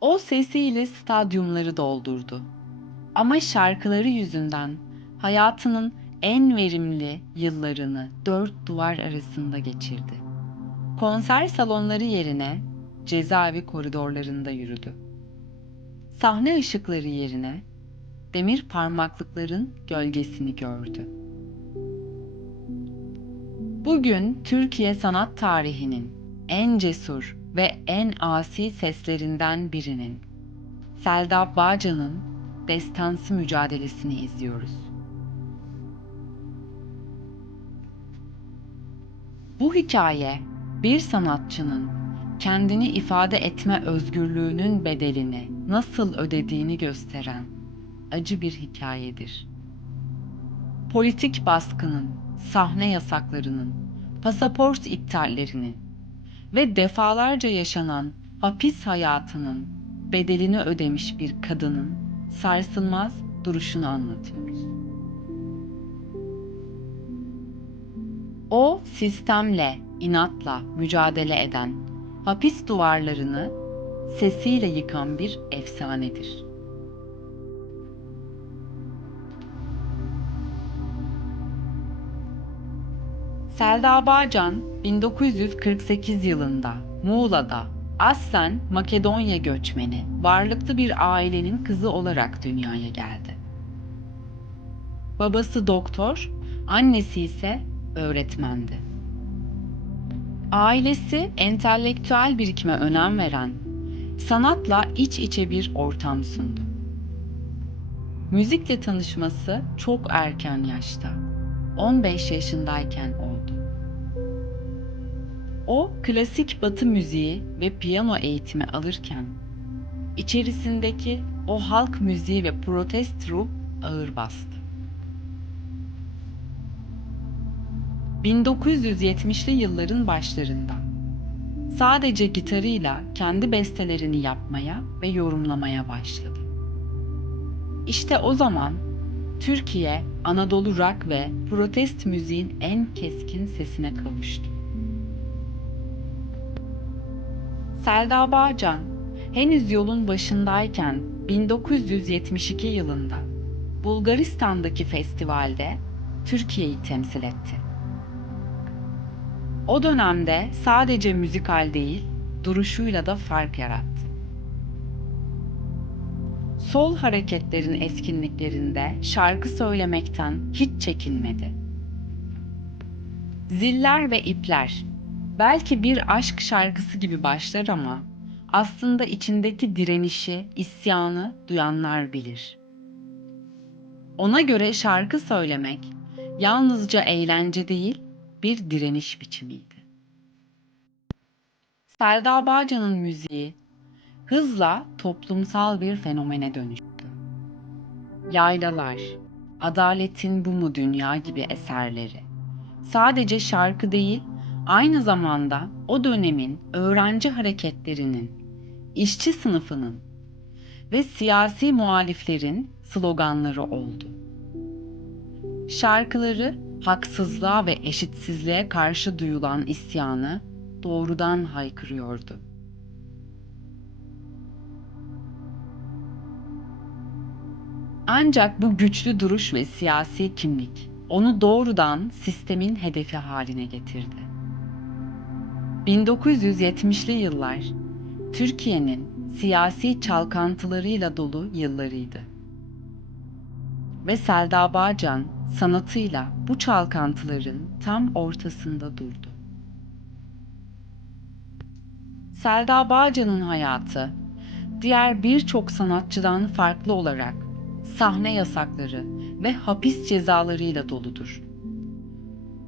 O sesiyle stadyumları doldurdu. Ama şarkıları yüzünden hayatının en verimli yıllarını dört duvar arasında geçirdi. Konser salonları yerine cezaevi koridorlarında yürüdü. Sahne ışıkları yerine demir parmaklıkların gölgesini gördü. Bugün Türkiye sanat tarihinin en cesur ve en asi seslerinden birinin Selda Bağcan'ın destansı mücadelesini izliyoruz. Bu hikaye bir sanatçının kendini ifade etme özgürlüğünün bedelini nasıl ödediğini gösteren acı bir hikayedir. Politik baskının, sahne yasaklarının, pasaport iptallerinin ve defalarca yaşanan hapis hayatının bedelini ödemiş bir kadının sarsılmaz duruşunu anlatıyoruz. O sistemle, inatla mücadele eden, hapis duvarlarını sesiyle yıkan bir efsanedir. Selda Bağcan 1948 yılında Muğla'da aslen Makedonya göçmeni, varlıklı bir ailenin kızı olarak dünyaya geldi. Babası doktor, annesi ise öğretmendi. Ailesi entelektüel birikime önem veren, sanatla iç içe bir ortam sundu. Müzikle tanışması çok erken yaşta, 15 yaşındayken oldu. O klasik batı müziği ve piyano eğitimi alırken içerisindeki o halk müziği ve protest ruh ağır bastı. 1970'li yılların başlarında sadece gitarıyla kendi bestelerini yapmaya ve yorumlamaya başladı. İşte o zaman Türkiye Anadolu rock ve protest müziğin en keskin sesine kavuştu. Selda Bağcan henüz yolun başındayken 1972 yılında Bulgaristan'daki festivalde Türkiye'yi temsil etti. O dönemde sadece müzikal değil, duruşuyla da fark yarattı. Sol hareketlerin eskinliklerinde şarkı söylemekten hiç çekinmedi. Ziller ve ipler belki bir aşk şarkısı gibi başlar ama aslında içindeki direnişi, isyanı duyanlar bilir. Ona göre şarkı söylemek yalnızca eğlence değil, bir direniş biçimiydi. Selda Bağcan'ın müziği hızla toplumsal bir fenomene dönüştü. Yaylalar, Adaletin Bu Mu Dünya gibi eserleri sadece şarkı değil, aynı zamanda o dönemin öğrenci hareketlerinin, işçi sınıfının ve siyasi muhaliflerin sloganları oldu. Şarkıları haksızlığa ve eşitsizliğe karşı duyulan isyanı doğrudan haykırıyordu. Ancak bu güçlü duruş ve siyasi kimlik onu doğrudan sistemin hedefi haline getirdi. 1970'li yıllar Türkiye'nin siyasi çalkantılarıyla dolu yıllarıydı. Ve Selda Bağcan sanatıyla bu çalkantıların tam ortasında durdu. Selda Bağcan'ın hayatı diğer birçok sanatçıdan farklı olarak sahne yasakları ve hapis cezalarıyla doludur.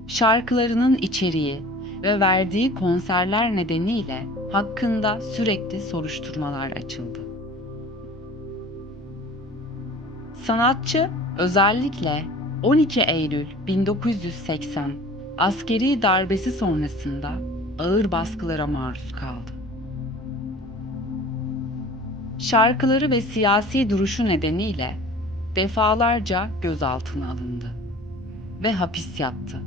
Şarkılarının içeriği ve verdiği konserler nedeniyle hakkında sürekli soruşturmalar açıldı. Sanatçı özellikle 12 Eylül 1980 askeri darbesi sonrasında ağır baskılara maruz kaldı. Şarkıları ve siyasi duruşu nedeniyle defalarca gözaltına alındı ve hapis yattı.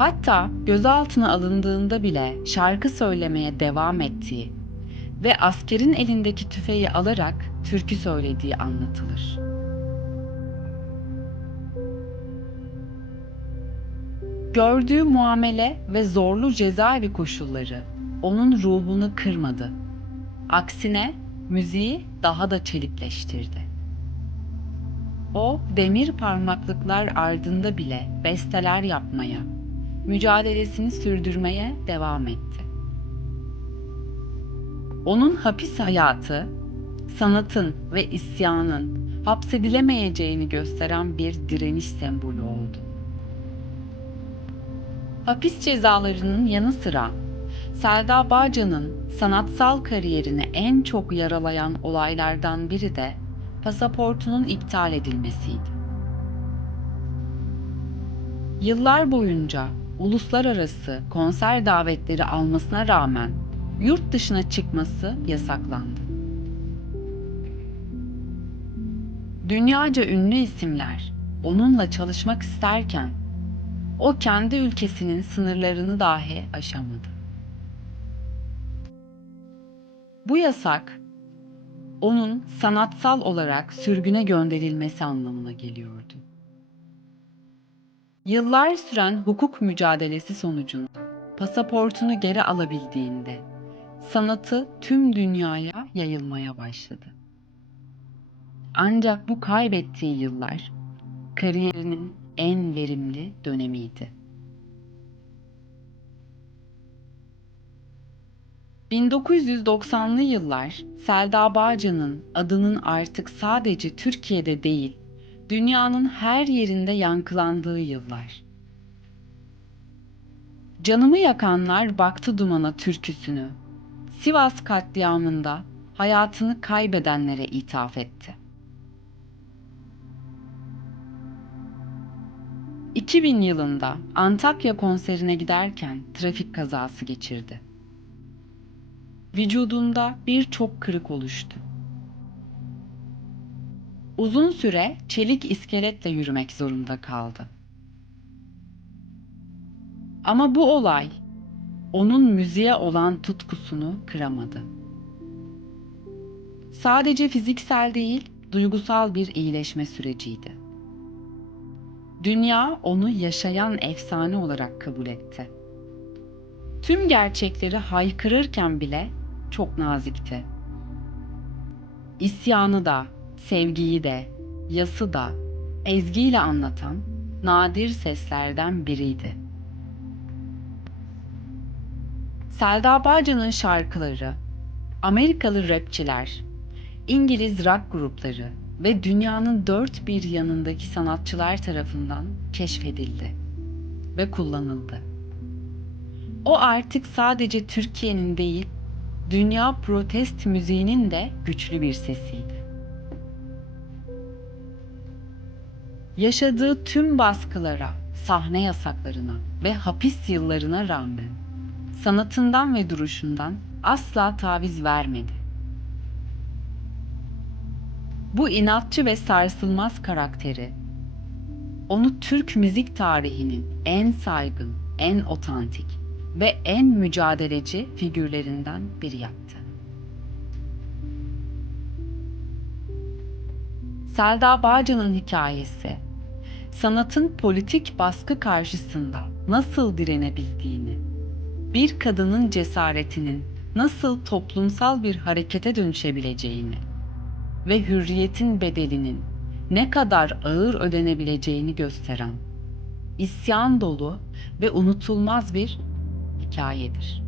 Hatta gözaltına alındığında bile şarkı söylemeye devam ettiği ve askerin elindeki tüfeği alarak türkü söylediği anlatılır. Gördüğü muamele ve zorlu cezaevi koşulları onun ruhunu kırmadı. Aksine müziği daha da çelikleştirdi. O demir parmaklıklar ardında bile besteler yapmaya, mücadelesini sürdürmeye devam etti. Onun hapis hayatı, sanatın ve isyanın hapsedilemeyeceğini gösteren bir direniş sembolü oldu. Hapis cezalarının yanı sıra Selda Bağcan'ın sanatsal kariyerini en çok yaralayan olaylardan biri de pasaportunun iptal edilmesiydi. Yıllar boyunca uluslararası konser davetleri almasına rağmen yurt dışına çıkması yasaklandı. Dünyaca ünlü isimler onunla çalışmak isterken o kendi ülkesinin sınırlarını dahi aşamadı. Bu yasak onun sanatsal olarak sürgüne gönderilmesi anlamına geliyordu. Yıllar süren hukuk mücadelesi sonucunda pasaportunu geri alabildiğinde sanatı tüm dünyaya yayılmaya başladı. Ancak bu kaybettiği yıllar kariyerinin en verimli dönemiydi. 1990'lı yıllar Selda Bağcan'ın adının artık sadece Türkiye'de değil, dünyanın her yerinde yankılandığı yıllar. Canımı yakanlar baktı dumana türküsünü. Sivas katliamında hayatını kaybedenlere ithaf etti. 2000 yılında Antakya konserine giderken trafik kazası geçirdi. Vücudunda birçok kırık oluştu. Uzun süre çelik iskeletle yürümek zorunda kaldı. Ama bu olay onun müziğe olan tutkusunu kıramadı. Sadece fiziksel değil, duygusal bir iyileşme süreciydi. Dünya onu yaşayan efsane olarak kabul etti. Tüm gerçekleri haykırırken bile çok nazikti. İsyanı da, sevgiyi de, yası da ezgiyle anlatan nadir seslerden biriydi. Selda Bağcan'ın şarkıları, Amerikalı rapçiler, İngiliz rock grupları ve dünyanın dört bir yanındaki sanatçılar tarafından keşfedildi ve kullanıldı. O artık sadece Türkiye'nin değil, dünya protest müziğinin de güçlü bir sesiydi. Yaşadığı tüm baskılara, sahne yasaklarına ve hapis yıllarına rağmen sanatından ve duruşundan asla taviz vermedi. Bu inatçı ve sarsılmaz karakteri onu Türk müzik tarihinin en saygın, en otantik ve en mücadeleci figürlerinden biri yaptı. Selda Bağcan'ın hikayesi, sanatın politik baskı karşısında nasıl direnebildiğini, bir kadının cesaretinin nasıl toplumsal bir harekete dönüşebileceğini ve hürriyetin bedelinin ne kadar ağır ödenebileceğini gösteren isyan dolu ve unutulmaz bir hikayedir.